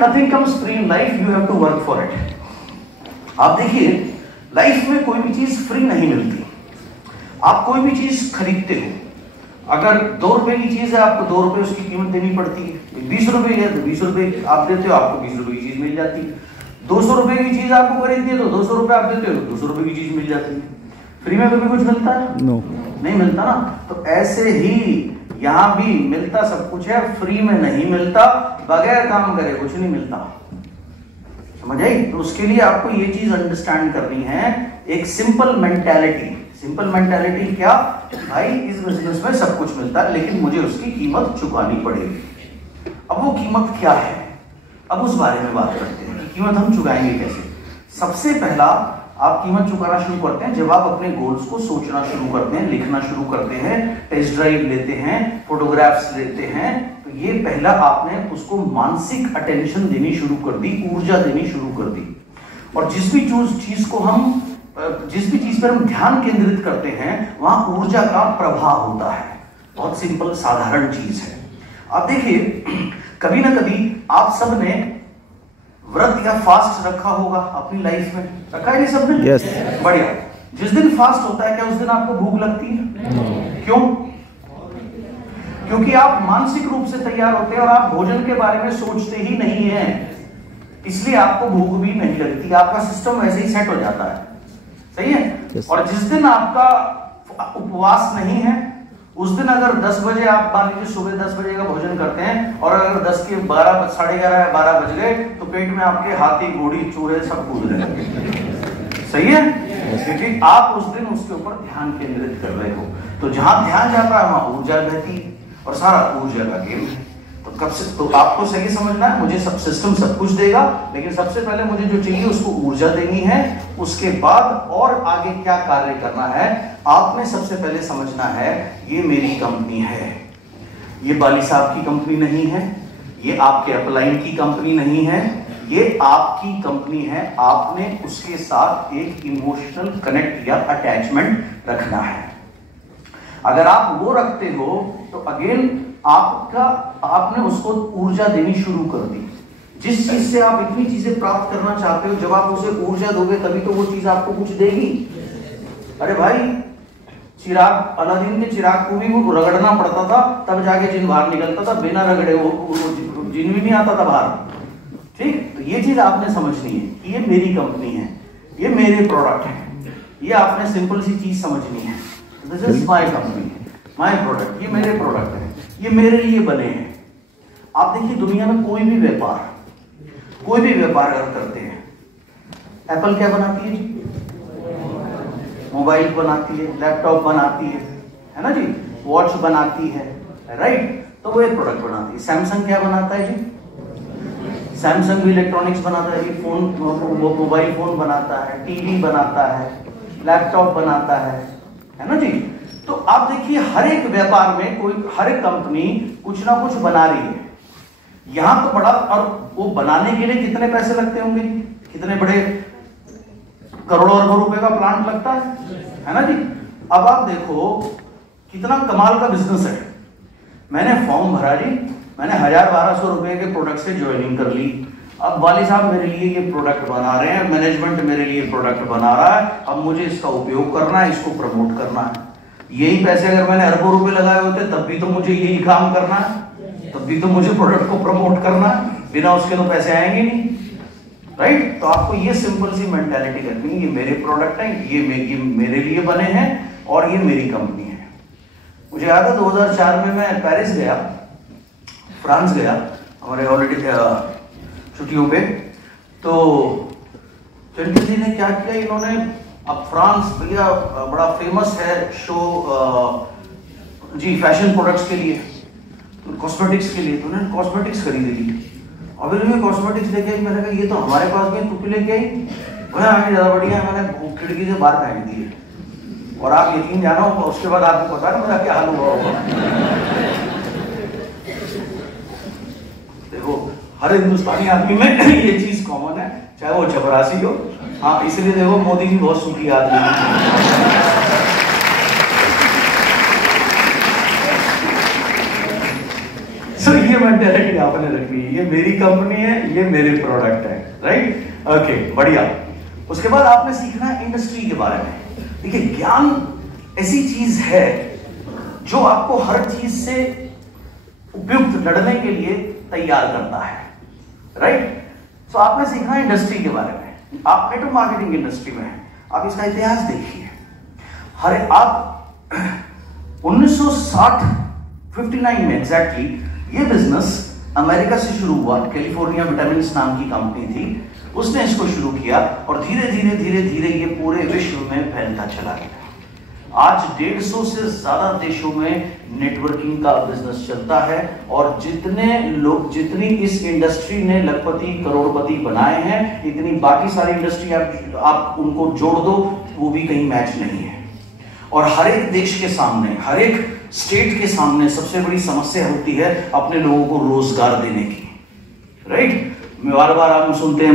nothing comes free in life, you have to work for it. आप देखिए, life में कोई भी चीज फ्री नहीं मिलती। आप कोई भी चीज खरीदते हो, अगर 2 रुपए की चीज है, आपको 2 रुपए उसकी कीमत देनी पड़ती है। 20 रुपए है तो 20 रुपए आप देते हो, आपको 20 रुपए की चीज मिल जाती है। 200 रुपए की चीज आपको खरीदनी है तो 200 रुपए आप देते हो, 200 रुपए की चीज मिल जाती है। फ्री में कभी कुछ मिलता है? No. नहीं मिलता ना। तो ऐसे ही यहाँ भी मिलता सब कुछ है, फ्री में नहीं मिलता, बगैर काम करे कुछ नहीं मिलता। समझ आई? तो उसके लिए आपको ये चीज अंडरस्टैंड करनी है, एक सिंपल मेंटालिटी। सिंपल मेंटालिटी क्या? भाई इस बिजनेस में सब कुछ मिलता है, लेकिन मुझे उसकी कीमत चुकानी पड़ेगी। अब वो कीमत क्या है, अब उस बारे में बात करते हैं कि कीमत हम चुकाएंगे कैसे। सबसे पहला आप कीमत चुकाना शुरू करते हैं जब आप अपने गोल्स को सोचना शुरू करते हैं, लिखना शुरू करते हैं, टेस्ट ड्राइव लेते हैं, फोटोग्राफ्स लेते हैं। तो ये पहला आपने उसको मानसिक अटेंशन देनी शुरू कर दी, ऊर्जा देनी शुरू कर दी। और जिस भी चीज पर हम ध्यान केंद्रित करते हैं वहां ऊर्जा का प्रभाव होता है। बहुत सिंपल साधारण चीज है। आप देखिए, कभी ना कभी आप सबने व्रत या फास्ट रखा होगा अपनी लाइफ में, रखा है नहीं सबने? Yes. बढ़िया। जिस दिन फास्ट होता है क्या उस दिन आपको भूख लगती है? क्यों? क्योंकि आप मानसिक रूप से तैयार होते हैं और आप भोजन के बारे में सोचते ही नहीं हैं, इसलिए आपको भूख भी नहीं लगती। आपका सिस्टम वैसे ही सेट हो जाता है। सही है? Yes. और जिस दिन आपका उपवास नहीं है उस दिन अगर 10 बजे आप मान लीजिए सुबह 10 बजे का भोजन करते हैं और अगर 10 के 12 साढ़े 11 या 12 बज गए तो पेट में आपके हाथी घोड़ी चूहे सब कूद रहे। सही है? क्योंकि आप उस दिन उसके ऊपर ध्यान केंद्रित कर रहे हो। तो जहां ध्यान जाता है वहां ऊर्जा रहती है और सारा ऊर्जा का गेम है। तो कब से तो आपको सही समझना है, मुझे सब सिस्टम सब कुछ देगा, लेकिन सबसे पहले मुझे जो चाहिए उसको ऊर्जा देनी है। उसके बाद और आगे क्या कार्य करना है आपने सबसे पहले समझना है। ये मेरी कंपनी है, ये बाली साहब की कंपनी नहीं है, ये आपके अपलाइन की कंपनी नहीं है, ये आपकी कंपनी है। आपने उसके साथ एक इमोशनल कनेक्ट या अटैचमेंट रखना है। अगर आप वो रखते हो तो अगेन आपने उसको ऊर्जा देनी शुरू कर दी। जिस चीज से आप इतनी चीजें प्राप्त करना चाहते हो, जब आप उसे ऊर्जा दोगे तभी तो वो चीज आपको कुछ देगी। अरे भाई, चिराग, अलादीन के चिराग को भी वो रगड़ना पड़ता था तब जाके जिन बाहर निकलता था, बिना रगड़े वो जिन भी नहीं आता था बाहर। ठीक? तो ये चीज आपने समझनी है कि ये मेरी कंपनी है, ये मेरे प्रोडक्ट है। ये आपने सिंपल सी चीज समझनी है। This is my company, my product, ये मेरे प्रोडक्ट है, ये मेरे लिए बने हैं। आप देखिए, दुनिया में कोई भी व्यापार अगर करते हैं, एप्पल क्या बनाती है? मोबाइल बनाती है, लैपटॉप बनाती है ना जी, वॉच बनाती है, राइट? तो वो एक प्रोडक्ट बनाती है। सैमसंग क्या बनाता है जी? सैमसंग भी इलेक्ट्रॉनिक्स बनाता है, फोन, मोबाइल फोन बनाता है, टीवी बनाता है, लैपटॉप बनाता है ना जी। तो आप देखिए, हर एक व्यापार में हर एक कंपनी कुछ ना कुछ बना रही है। यहां तो बड़ा, और वो बनाने के लिए कितने पैसे लगते होंगे? कितने बड़े करोड़ों अरबों रुपए का प्लांट लगता है ना जी। अब आप देखो कितना कमाल का बिजनेस है। मैंने फॉर्म भरा जी, मैंने 1000-1200 रुपए के प्रोडक्ट से ज्वाइनिंग कर ली। अब वाली साहब मेरे लिए ये प्रोडक्ट बना रहे हैं, मैनेजमेंट मेरे लिए प्रोडक्ट बना रहा है, अब मुझे इसका उपयोग करना है, इसको प्रमोट करना है। यही पैसे अगर मैंने अरबों रुपए लगाए होते तब भी तो मुझे यही काम करना है, तब भी तो मुझे प्रोडक्ट को प्रमोट करना है, बिना उसके तो पैसे आएंगे नहीं, राइट? तो आपको ये सिंपल सी मेंटालिटी रखनी है, ये मेरे प्रोडक्ट हैं, ये मेरे लिए बने हैं और ये मेरी कंपनी है। मुझे याद है 2004 में मैं पेरिस गया, फ्रांस गया, हमारे ऑलरेडी छुट्टियों पे। तो चिंटू जी ने क्या किया, इन्होंने, अब फ्रांस भैया बड़ा फेमस है शो जी फैशन प्रोडक्ट्स के लिए, कॉस्मेटिक्स के लिए, तो उन्होंने कॉस्मेटिक्स खरीदी थी। अब इन्होंने कॉस्मेटिक्स लेके आई, मैंने कहा ये तो हमारे पास भी, तू लेके आई? वह आगे ज़्यादा बढ़िया है, मैंने खिड़की से बाहर फेंक दी है। और आप यकीन जानो, उसके बाद आपको पता ना मेरा क्या हाल हुआ होगा। देखो, हर हिंदुस्तानी आदमी में ये चीज कॉमन है, चाहे वो चपरासी हो। हाँ, इसलिए देखो मोदी जी बहुत सुखी आदमी है। सो ये मेंटालिटी आपने रखनी है, ये मेरी कंपनी है, ये मेरे प्रोडक्ट है, राइट? ओके, बढ़िया। उसके बाद आपने सीखना है इंडस्ट्री के बारे में। देखिए, ज्ञान ऐसी चीज है जो आपको हर चीज से उपयुक्त लड़ने के लिए तैयार करता है, राइट? सो आपने सीखना है इंडस्ट्री के बारे में। आप नेटवर्क मार्केटिंग इंडस्ट्री में हैं, आप इसका इतिहास देखिए। हर आप 1959 में एग्जैक्टली ये बिजनेस अमेरिका से शुरू हुआ। कैलिफोर्निया विटामिन्स नाम की कंपनी थी, उसने इसको शुरू किया और धीरे धीरे धीरे धीरे ये पूरे विश्व में फैलता चला गया। आज 150 से ज्यादा देशों में नेटवर्किंग का बिजनेस चलता है और जितने लोग, जितनी इस इंडस्ट्री ने लखपति करोड़पति बनाए हैं, इतनी बाकी सारी इंडस्ट्री आप उनको जोड़ दो, वो भी कहीं मैच नहीं है। और हर एक देश के सामने, हर एक स्टेट के सामने सबसे बड़ी समस्या होती है अपने लोगों को रोजगार देने की, राइट? बार बार हम सुनते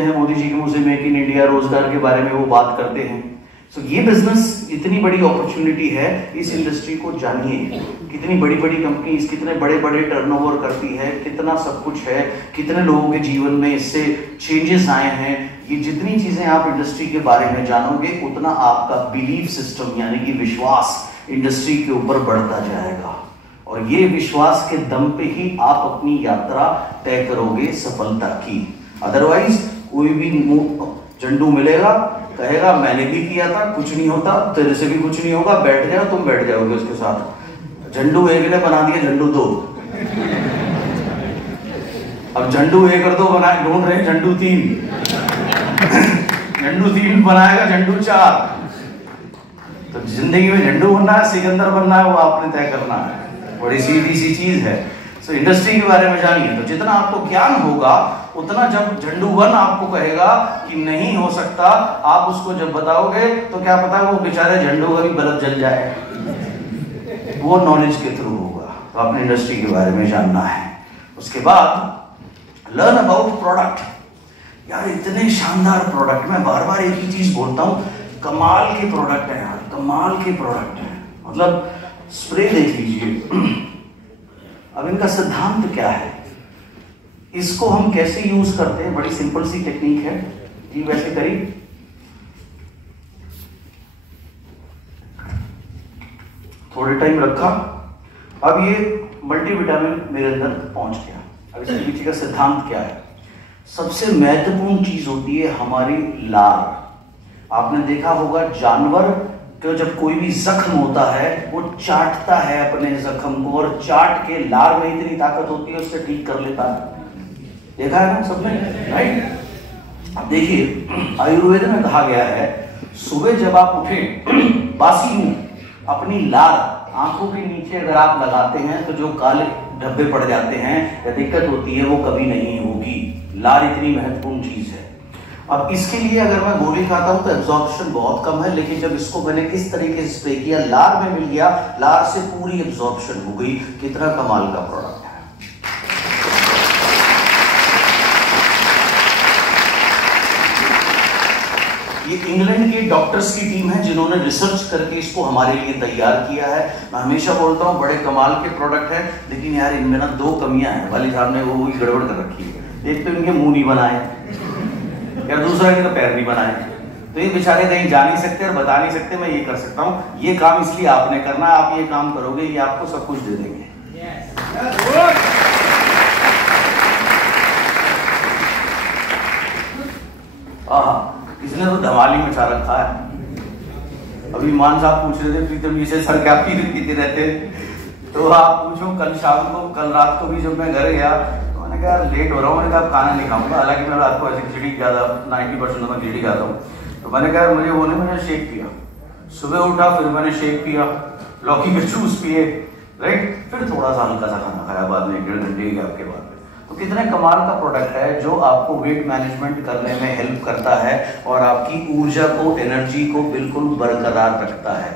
हैं मोदी जी के मुंह से मेक इन इंडिया, रोजगार के बारे में वो बात करते हैं। सो ये बिजनेस इतनी बड़ी अपॉर्चुनिटी है, इस इंडस्ट्री को जानिए। कितनी बड़ी बड़ी कंपनीज कितने बड़े बड़े टर्नओवर करती है, कितना सब कुछ है, कितने लोगों के जीवन में इससे चेंजेस आए हैं। ये जितनी चीजें आप इंडस्ट्री के बारे में जानोगे, उतना आपका बिलीफ सिस्टम यानी कि विश्वास इंडस्ट्री के ऊपर बढ़ता जाएगा। और ये विश्वास के दम पे ही आप अपनी यात्रा तय करोगे सफलता की। अदरवाइज कोई भी झंडू मिलेगा, कहेगा मैंने भी किया था, कुछ नहीं होता, तेरे से भी कुछ नहीं होगा, बैठ जाओ, तुम बैठ जाओगे उसके साथ। झंडू एक ने बना दिया, झंडू दो। अब झंडू एक और दो बनाए, ढूंढ रहे हैं झंडू 3। झंडू 3 बनाएगा, झंडू 4। तो जिंदगी में झंडू बनना है, सिकंदर बनना है, वो आपने तय करना है। बड़ी सीधी सी चीज है। सो इंडस्ट्री के बारे में जानिए। तो जितना आपको ज्ञान होगा, उतना जब झंडू 1 आपको कहेगा कि नहीं हो सकता, आप उसको जब बताओगे तो क्या पता वो बेचारे झंडू का भी बल्ब जल जाए। वो नॉलेज के थ्रू होगा। तो आपने इंडस्ट्री के बारे में जानना है। उसके बाद लर्न अबाउट प्रोडक्ट। यार इतने शानदार प्रोडक्ट, मैं बार बार एक ही चीज बोलता हूँ, कमाल के प्रोडक्ट है यार, कमाल के प्रोडक्ट है। मतलब स्प्रे देख लीजिए, अब इनका सिद्धांत क्या है, इसको हम कैसे यूज करते हैं, बड़ी सिंपल सी टेक्निक है जी। वैसे करी, थोड़े टाइम रखा, अब ये मल्टीविटामिन मेरे अंदर पहुंच गया। अब इसके पीछे का सिद्धांत क्या है? सबसे महत्वपूर्ण चीज होती है हमारी लार। आपने देखा होगा जानवर तो जब कोई भी जख्म होता है वो चाटता है अपने जख्म को, और चाट के लार में इतनी ताकत होती है उससे ठीक कर लेता है। देखा है ना सबने, राइट? अब देखिए आयुर्वेद में कहा गया है, सुबह जब आप उठे बासी मुंह अपनी लार आंखों के नीचे अगर आप लगाते हैं तो जो काले धब्बे पड़ जाते हैं या दिक्कत होती है वो कभी नहीं होगी। लार इतनी महत्वपूर्ण चीज है। अब इसके लिए अगर मैं गोली खाता हूं तो एब्जॉर्प्शन बहुत कम है, लेकिन जब इसको मैंने किस तरीके से स्प्रे किया, लार में मिल गया, लार से पूरी एब्जॉर्प्शन हो गई। कितना कमाल का प्रोडक्ट है। ये इंग्लैंड के डॉक्टर्स की टीम है जिन्होंने रिसर्च करके इसको हमारे लिए तैयार किया है। मैं हमेशा बोलता हूँ बड़े कमाल के प्रोडक्ट है, लेकिन यार इनमें ना 2 कमियां हैं। वाली साहब ने वो गड़बड़ कर रखी है। एक तो इनके मुंह नहीं बनाए, या दूसरा इनका पैर नहीं बनाए, तो ये बेचारे कहीं जा नहीं सकते और बता नहीं सकते मैं ये कर सकता हूँ। ये काम इसलिए आपने करना है, आप ये काम करोगे, ये आपको सब कुछ दे देंगे। किसने तो धमाली मचा रखा है। अभी मान साहब पूछ रहे थे प्रीतम जी से, सर क्या पीते रहते? तो आप पूछो, कल शाम को, कल रात को भी जब मैं घर गया तो मैंने कहा लेट हो रहा हूँ, मैंने कहा खाना नहीं खाऊंगा। हालांकि मैं रात को ऐसे खिचड़ी ज़्यादा 90% तो मैं खिचड़ी खाता हूँ। तो मैंने कहा मुझे वो नहीं, मैंने शेक पिया। सुबह उठा, फिर मैंने शेक पिया, लौकी के जूस पिए, राइट? फिर थोड़ा सा हल्का सा खाना खाया बाद में 1-1.5 घंटे गैप के बाद। तो कितने कमाल का प्रोडक्ट है जो आपको वेट मैनेजमेंट करने में हेल्प करता है और आपकी ऊर्जा को, एनर्जी को बिल्कुल बरकरार रखता है।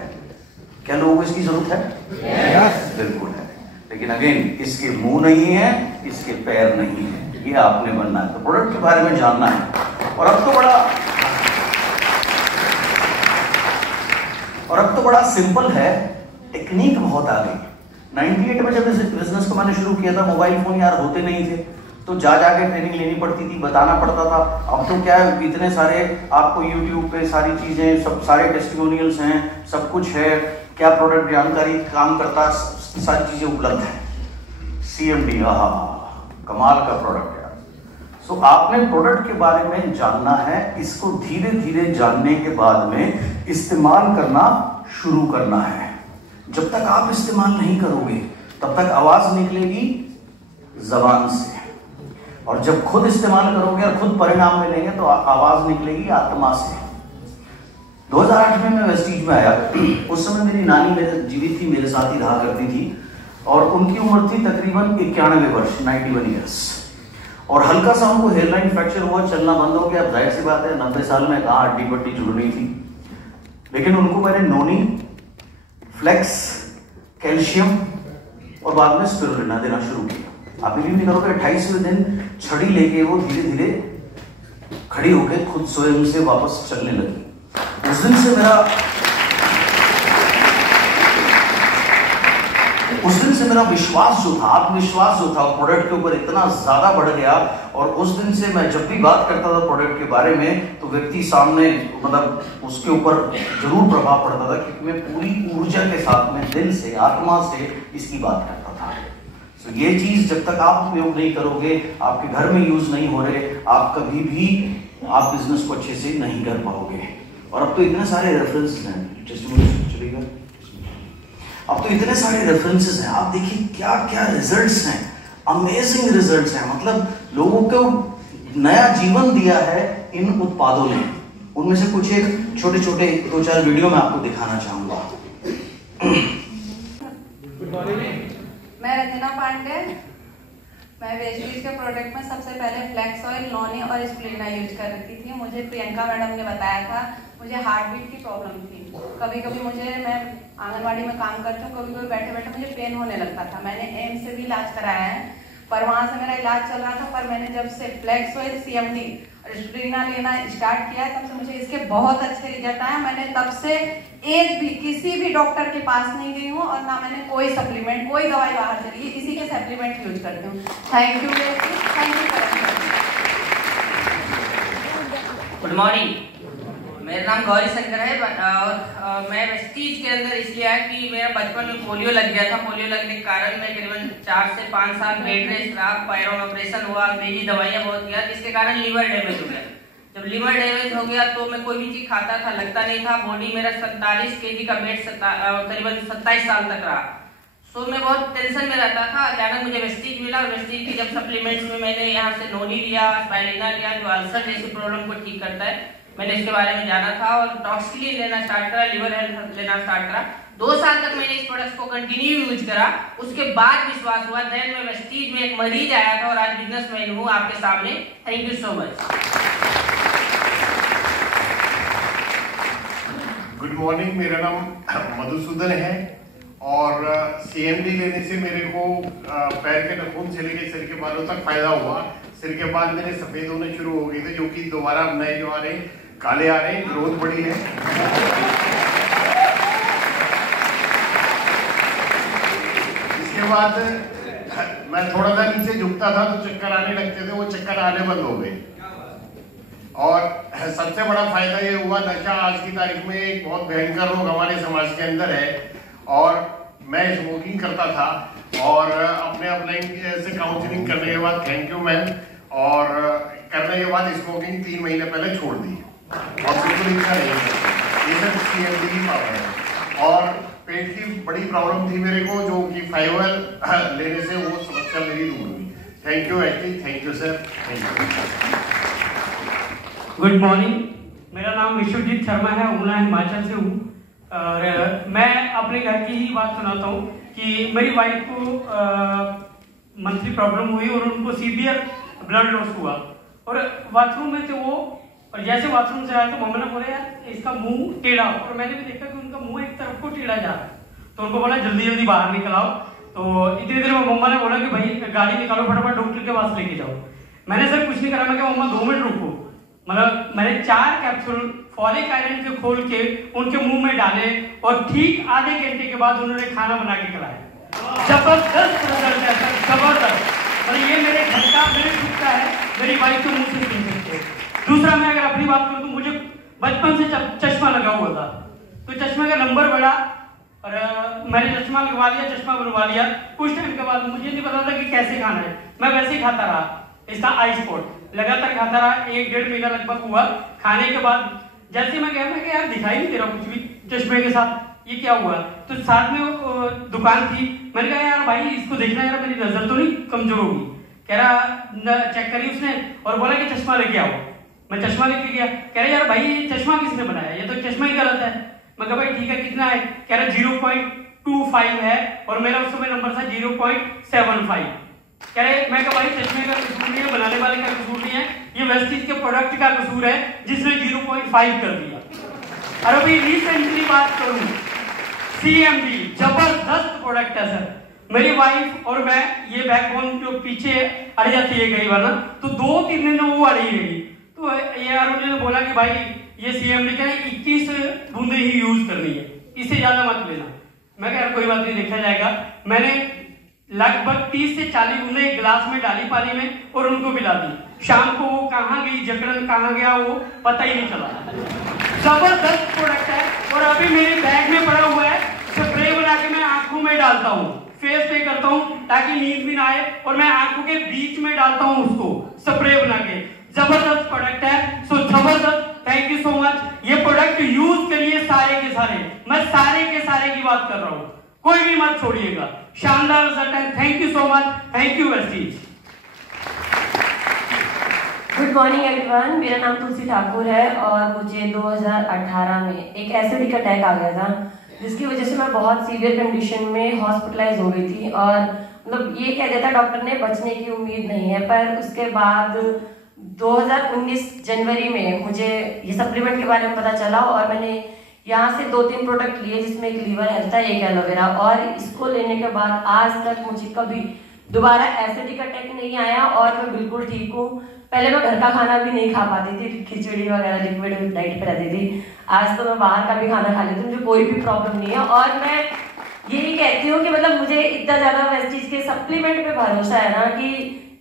क्या लोगों को इसकी जरूरत है? yes. बिल्कुल है। लेकिन अगेन इसके मुंह नहीं है, इसके पैर नहीं है, ये आपने बनना है। तो प्रोडक्ट के बारे में जानना है। और अब तो बड़ा सिंपल है, टेक्निक बहुत आ गई। 98 में जब इस बिजनेस को मैंने शुरू किया था, मोबाइल फोन यार होते नहीं थे, तो जा जाके ट्रेनिंग लेनी पड़ती थी, बताना पड़ता था। अब तो क्या है, इतने सारे आपको यूट्यूब पे सारी चीजें, सब सारे टेस्टिमोनियल्स हैं, सब कुछ है, क्या प्रोडक्ट जानकारी काम करता है, सारी चीजें उपलब्ध है। CMD, कमाल का प्रोडक्ट है। सो आपने प्रोडक्ट के बारे में जानना है, इसको धीरे धीरे जानने के बाद में इस्तेमाल करना शुरू करना है। जब तक आप इस्तेमाल नहीं करोगे तब तक आवाज निकलेगी जबान से, और जब खुद इस्तेमाल करोगे और खुद परिणाम मिलेंगे तो आवाज निकलेगी आत्मा से। 2008 में मैं वेस्टीज में आया। उस समय मेरी नानी मेरे जीवित थी, मेरे साथ ही रहा करती थी, और उनकी उम्र थी तकरीबन 91 वर्ष, 91 ईयर्स। और हल्का सा उनको हेयरलाइन फ्रैक्चर हुआ, चलना बंद हो गया। अब जाहिर सी बात है 90 साल में कहाँ हड्डी पट्टी जुड़ रही थी, लेकिन उनको मैंने नोनी, फ्लेक्स, कैल्शियम और बाद में स्पिरुलिना देना शुरू किया। आप बिलीव नहीं करोगे, 28वें दिन छड़ी लेके वो धीरे धीरे खड़ी होकर खुद स्वयं से वापस चलने लगी। उस दिन से मेरा विश्वास जो था, आत्मविश्वास जो था प्रोडक्ट के ऊपर इतना ज्यादा बढ़ गया। और उस दिन से मैं जब भी बात करता था प्रोडक्ट के बारे में तो व्यक्ति सामने, मतलब उसके ऊपर जरूर प्रभाव पड़ता था, क्योंकि मैं पूरी ऊर्जा के साथ में, दिल से, आत्मा से इसकी बात करता था। तो ये चीज जब तक आप उपयोग नहीं करोगे, आपके घर में यूज नहीं हो रहे, आप कभी भी आप बिजनेस को अच्छे से नहीं कर पाओगे। और अब तो इतने सारे रेफरेंसेस हैं, चलेगा, अब तो इतने सारे रेफरेंसेस हैं, आप देखिए क्या क्या रिजल्ट्स हैं, अमेजिंग रिजल्ट्स हैं। मतलब लोगों को नया जीवन दिया है इन उत्पादों ने। उनमें से कुछ एक छोटे छोटे 2-4 वीडियो मैं आपको दिखाना चाहूंगा। मैं रंजना पांडे। मैं वेस्टीज के प्रोडक्ट में सबसे पहले फ्लैक्स ऑयल, नोनी और स्प्लिना यूज कर रही थी। मुझे प्रियंका मैडम ने बताया था, मुझे हार्ट बीट की प्रॉब्लम थी। कभी कभी मैं आंगनवाड़ी में काम करती हूँ, कभी कभी बैठे बैठे मुझे पेन होने लगता था। मैंने एम्स से भी इलाज कराया है, पर वहां से मेरा इलाज चल रहा था। पर मैंने जब से फ्लैक्स ऑयल, CMD और स्प्लिना लेना स्टार्ट किया तब से मुझे इसके बहुत अच्छे रिजल्ट आए। मैंने तब से एक भी किसी भी डॉक्टर के पास नहीं गई हूँ, और ना मैंने कोई सप्लीमेंट, कोई दवाई बाहर से ली, इसी के सप्लीमेंट यूज करती हूँ। Thank you, thank you. Good morning, मेरा नाम गौरी शंकर है और मैं वेस्टीज के अंदर इसलिए आया कि मेरा बचपन में पोलियो लग गया था। पोलियो लगने के कारण मैं करीबन 4 से 5 साल बेड रेस्ट रहा, पायरोन ऑपरेशन हुआ, अंग्रेजी दवाइयाँ बहुत किया, जिसके कारण लीवर डैमेज हो गया। जब लीवर डैमेज हो गया तो मैं कोई भी चीज खाता था, लगता नहीं था। बॉडी मेरा 47 kg का वेट करीबन 27 साल तक रहा। सो मैं बहुत टेंशन में रहता था। अचानक मुझे वेस्टीज मिला, और वेस्टीज की जब सप्लीमेंट्स में मैंने यहाँ से नोनी लिया, स्पाइलिना लिया, जो अल्सर जैसी प्रॉब्लम को ठीक करता है, मैंने इसके बारे में जाना था और टॉक्सिलिन लेना स्टार्ट करा, लिवर हेल्थ लेना स्टार्ट करा। 2 साल तक मैंने इस प्रोडक्ट को कंटिन्यू यूज करा। उसके बाद विश्वास हुआ। देन मैं वेस्टीज में एक मरीज आया था और आज बिजनेसमैन हूँ आपके सामने। Thank you so much. Good morning, मेरा नाम मधुसूदन है और CMD लेने से मेरे को पैर के नाखून से लेकर सिर के बालों तक फायदा हुआ। सिर के बाल मेरे सफेद होने शुरू हो गए थे, जो कि दोबारा नए जो आ रहे काले आ रहे, ग्रोथ बढ़ी है। इसके बाद मैं थोड़ा सा नीचे झुकता था तो चक्कर आने लगते थे, वो चक्कर आने बंद हो गए। और सबसे बड़ा फायदा ये हुआ, नशा आज की तारीख में एक बहुत भयंकर रोग हमारे समाज के अंदर है। और मैं स्मोकिंग करता था और अपने अपलाइन से काउंसलिंग करने के बाद, थैंक यू मैम, और करने के बाद स्मोकिंग 3 महीने पहले छोड़ दी और बिल्कुल इच्छा नहीं है। ये सब CMD की पावर है। और पेट की बड़ी प्रॉब्लम थी मेरे को, जो कि फाइबर लेने से वो समस्या मेरी दूर हुई। Thank you HD, thank you sir, thank you. Good morning, मेरा नाम विश्वजीत शर्मा है, ऊना हिमाचल से हूँ। और मैं अपने घर की ही बात सुनाता हूँ कि मेरी वाइफ को मंथली प्रॉब्लम हुई और उनको सीवियर ब्लड लॉस हुआ। और बाथरूम में थे वो, और जैसे बाथरूम से आया तो मम्मा ने बोला यार इसका मुंह टेढ़ा, और मैंने भी देखा कि उनका मुंह एक तरफ को टेढ़ा जा रहा है। तो उनको बोला जल्दी जल्दी बाहर निकल आओ। तो इतनी देर में मम्मा ने बोला कि भाई गाड़ी निकालो, फटाफट डॉक्टर के पास लेके जाओ। मैंने सर कुछ नहीं करा, मैं कहा मम्मा 2 मिनट रुको। मतलब मैंने 4 कैप्सूल फॉलिक आयरन के खोल के उनके मुंह में डाले और ठीक आधे घंटे के बाद उन्होंने खाना बना के खिलाया। जबरदस्त रिजल्ट है सर, जबरदस्त। और ये मेरे घर का मेरे खुद का है, मेरी वाइफ के मुंह से सुन सकते हो। दूसरा मैं अगर अपनी बात करूँ तो मुझे बचपन से चश्मा लगा हुआ था, तो चश्मे का नंबर बढ़ा और मैंने चश्मा लगवा लिया, चश्मा बनवा लिया। कुछ टाइम के बाद मुझे नहीं पता था कि कैसे खाना है, मैं वैसे ही खाता रहा। इसका आई स्पॉट लगातार खाता रहा, 1-1.5 महीना लगभग हुआ। खाने के बाद जैसे मैं गया, मैं यार दिखाई नहीं दे रहा कुछ भी चश्मे के साथ, ये क्या हुआ? तो साथ में वो दुकान थी, मैंने कहा यार भाई इसको देखना यार, मेरी नजर तो नहीं कमजोर होगी। कह रहा चेक करी उसने और बोला कि चश्मा लेके आओ। मैं चश्मा लेके गया, कह रहा यार भाई ये चश्मा किसने बनाया, ये तो चश्मा ही गलत है। मैं कहा भाई ठीक है कितना है? कह रहा 0.25 है और मेरा उस समय नंबर था 0.75। कह रहे, मैं कहा भाई चश्मे का कसूर नहीं है, बनाने वाले का कसूर नहीं है, ये वेस्टीज के प्रोडक्ट का कसूर है जिसने 0.5 कर दिया। और अभी रिसेंटली बात करूं, CMD जबरदस्त प्रोडक्ट है सर। मेरी वाइफ और मैं, ये बैकबोन जो पीछे अड़ जाती है कई बार ना, तो 2-3 दिन वो अड़ी गई। तो ये अरुण ने बोला कि भाई ये CMD का 21 बूंदे ही यूज करनी है, इससे ज्यादा मत लेना। मैं कह रहा कोई बात नहीं, देखा जाएगा। मैंने लगभग 30 से 40 बूंदे एक गिलास में डाली पानी में और उनको पिला दी। शाम को वो कहाँ गई, जकड़न कहाँ गया वो पता ही नहीं चला। जबरदस्त प्रोडक्ट है और अभी मेरे बैग में पड़ा हुआ है। स्प्रे बना के मैं आंखों में डालता हूँ, फेस पे करता हूँ ताकि नींद भी ना आए, और मैं आंखों के बीच में डालता हूँ उसको स्प्रे बना के। जबरदस्त प्रोडक्ट है, सो जबरदस्त, थैंक यू सो मच। ये प्रोडक्ट यूज करिए सारे के सारे, मैं सारे के सारे की बात कर रहा हूँ, कोई भी मत छोड़िएगा। शानदार रिजल्ट है, thank you so much, thank you Vestige. Good morning everyone, मेरा नाम तुलसी ठाकुर है और मुझे 2018 में एक एसिडिक अटैक आ गया था, जिसकी वजह से मैं बहुत सीवियर कंडीशन में हॉस्पिटलाइज हो गई थी। और मतलब ये कह दिया था डॉक्टर ने बचने की उम्मीद नहीं है, पर उसके बाद 2019 जनवरी में मुझे ये सप्लीमेंट के बारे में पता चला और मैंने यहाँ से 2-3 प्रोडक्ट लिए, जिसमें एक लीवर हेल्थ था, एक एलोवेरा। और इसको लेने के बाद आज तक मुझे कभी दोबारा एसिडिक अटैक नहीं आया और मैं बिल्कुल ठीक हूँ। पहले मैं घर का खाना भी नहीं खा पाती थी, खिचड़ी वगैरह लिक्विड डाइट पे रहती थी। आज तो मैं बाहर का भी खाना खा लेती हूँ, मुझे कोई भी प्रॉब्लम नहीं है। और मैं यही कहती हूँ कि मतलब मुझे इतना ज्यादा वेस्टीज के सप्लीमेंट पे भरोसा है ना कि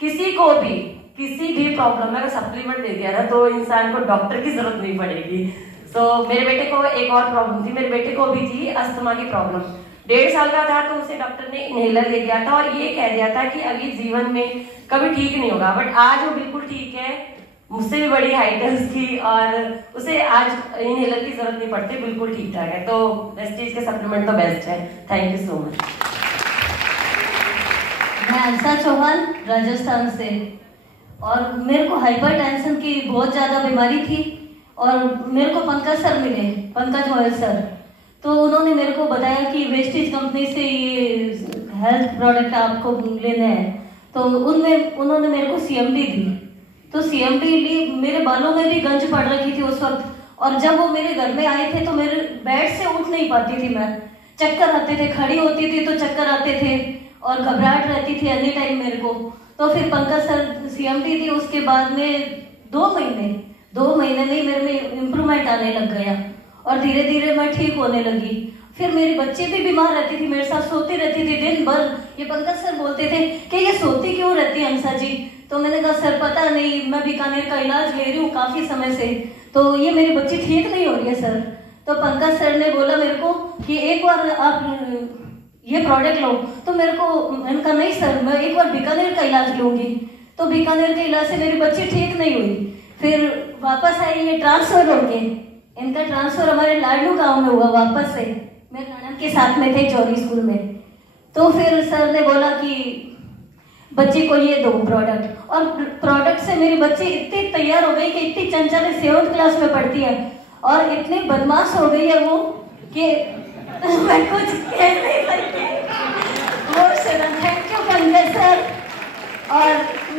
किसी को भी किसी भी प्रॉब्लम में अगर सप्लीमेंट दे दिया ना तो इंसान को डॉक्टर की जरूरत नहीं पड़ेगी। सो मेरे बेटे को एक और प्रॉब्लम थी, मेरे बेटे को भी थी अस्थमा की प्रॉब्लम। 1.5 साल का था तो उसे डॉक्टर ने इनहेलर दे दिया था और ये कह दिया था कि अभी जीवन में कभी ठीक नहीं होगा, बट आज वो बिल्कुल ठीक है, मुझसे भी बड़ी हाइट है उसकी और उसे आज इनहेलर की जरूरत नहीं पड़ती, बिल्कुल ठीक ठाक है। तो वेस्टीज के सप्लीमेंट तो बेस्ट है। Thank you so much. मैं अंसा चौहान राजस्थान से, और मेरे को हाइपरटेंशन की बहुत ज्यादा बीमारी थी और मेरे को पंकज सर मिले, पंकज गोयल सर, तो उन्होंने मेरे को बताया कि वेस्टीज कंपनी से ये हेल्थ प्रोडक्ट आपको लेना है। तो उनमें उन्होंने मेरे को CMD दी, तो CMD ली, मेरे बालों में भी गंज पड़ रखी थी उस वक्त। और जब वो मेरे घर में आए थे तो मेरे बेड से उठ नहीं पाती थी मैं, चक्कर आते थे, खड़ी होती थी तो चक्कर आते थे और घबराहट रहती थी एनी टाइम मेरे को। तो फिर पंकज सर CMD दी, उसके बाद में 2 महीने में मेरे में इम्प्रूवमेंट आने लग गया और धीरे धीरे मैं ठीक होने लगी। फिर मेरी बच्ची भी बीमार रहती थी, मेरे साथ सोती रहती थी दिन भर। ये पंकज सर बोलते थे कि ये सोती क्यों रहती है अंसा जी, तो मैंने कहा सर पता नहीं, मैं बीकानेर का इलाज ले रही हूँ काफी समय से, तो ये मेरी बच्ची ठीक नहीं हो रही है सर। तो पंकज सर ने बोला मेरे को कि एक बार आप ये प्रोडक्ट लो, तो मेरे को मैंने कहा नहीं सर, मैं एक बार बीकानेर का इलाज लूंगी। तो बीकानेर के इलाज से मेरी बच्ची ठीक नहीं हुई, फिर वापस आई, ये ट्रांसफर हो गए, इनका ट्रांसफर हमारे लाडलू गांव में हुआ वापस से, मेरे ननद के साथ में थे चौरी स्कूल में। तो फिर सर ने बोला कि बच्ची को ये दो प्रोडक्ट, और प्रोडक्ट से मेरी बच्ची इतनी तैयार हो गई कि इतनी चंचल है, 7th क्लास में पढ़ती है और इतनी बदमाश हो गई है वो कि मैं कुछ कह नहीं सकती। Thank you Pankaj sir. और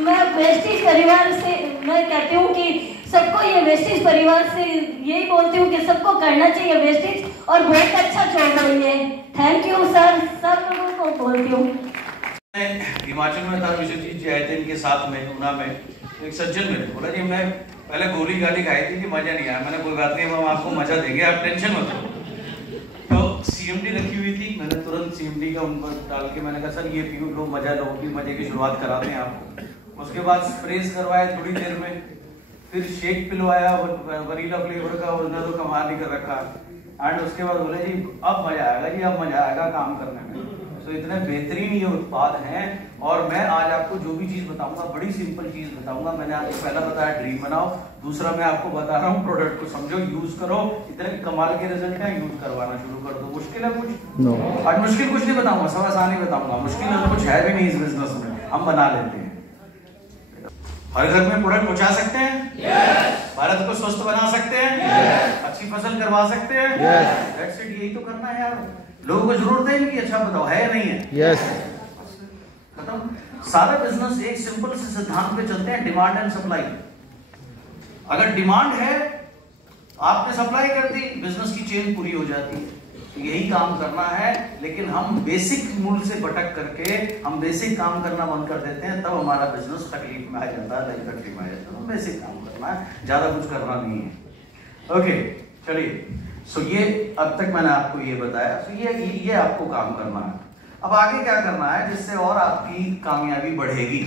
मैं वेस्टीज परिवार से मैं कहती हूँ कि सबको ये वेस्टीज परिवार से यही बोलती हूँ कि सबको करना चाहिए वेस्टीज, और बहुत अच्छा चल रही है। थैंक यू सर, सब लोगों को बोलती हूँ। हिमाचल में था, विश्वजीत जी आए थे इनके साथ में, ऊना में, एक सज्जन मिले, बोला जी मैं पहले गोली गाली खाई थी कि मजा नहीं आया। मैंने कोई बात नहीं, हम आपको मजा देंगे, आप टेंशन मत लो। तो CMD रखी हुई थी, मैंने तुरंत CMD का उन पर डाल के मैंने कहा सर ये पियो लो, मजा लो, कि मजे की शुरुआत कराते हैं आपको। उसके बाद स्प्रेस करवाया थोड़ी देर में, फिर शेक पिलवाया वनीला फ्लेवर का, उसने तो कमाल ही कर रखा। एंड उसके बाद बोले जी अब मजा आएगा जी, अब मजा आएगा काम करने में। तो इतने बेहतरीन ये उत्पाद हैं। और मैं आज आपको जो भी चीज बताऊंगा बड़ी सिंपल चीज बताऊंगा। मैंने आपको पहला बताया ड्रीम बनाओ, दूसरा मैं आपको बता रहा हूँ प्रोडक्ट को समझो, यूज करो, इतने कमाल के रिजल्ट है, यूज करवाना शुरू कर दो। मुश्किल है कुछ? नो। आज मुश्किल कुछ नहीं बताऊंगा, सब आसान ही बताऊंगा। मुश्किल कुछ है भी नहीं इस बिजनेस में, हम बना लेते हैं। हर घर में प्रोडक्ट पहुंचा सकते हैं, भारत को स्वस्थ बना सकते हैं, अच्छी फसल करवा सकते हैं। दैट्स इट, यही तो करना है यार। लोगों को जरूरत है इनकी, अच्छा बताओ है या नहीं है? यस। खत्म। सारा बिजनेस एक सिंपल से सिद्धांत पे चलते हैं, डिमांड एंड सप्लाई। अगर डिमांड है, आपने सप्लाई कर दी, बिजनेस की चेन पूरी हो जाती है। यही काम करना है, लेकिन हम बेसिक मूल से भटक करके हम बेसिक काम करना बंद कर देते हैं, तब हमारा बिजनेस तकलीफ में आ जाता है, नहीं तकलीफ में आ जाता है। बेसिक काम करना है, ज्यादा कुछ करना नहीं है। ओके चलिए, सो ये अब तक मैंने आपको ये बताया। सो ये आपको काम करना है। अब आगे क्या करना है जिससे और आपकी कामयाबी बढ़ेगी?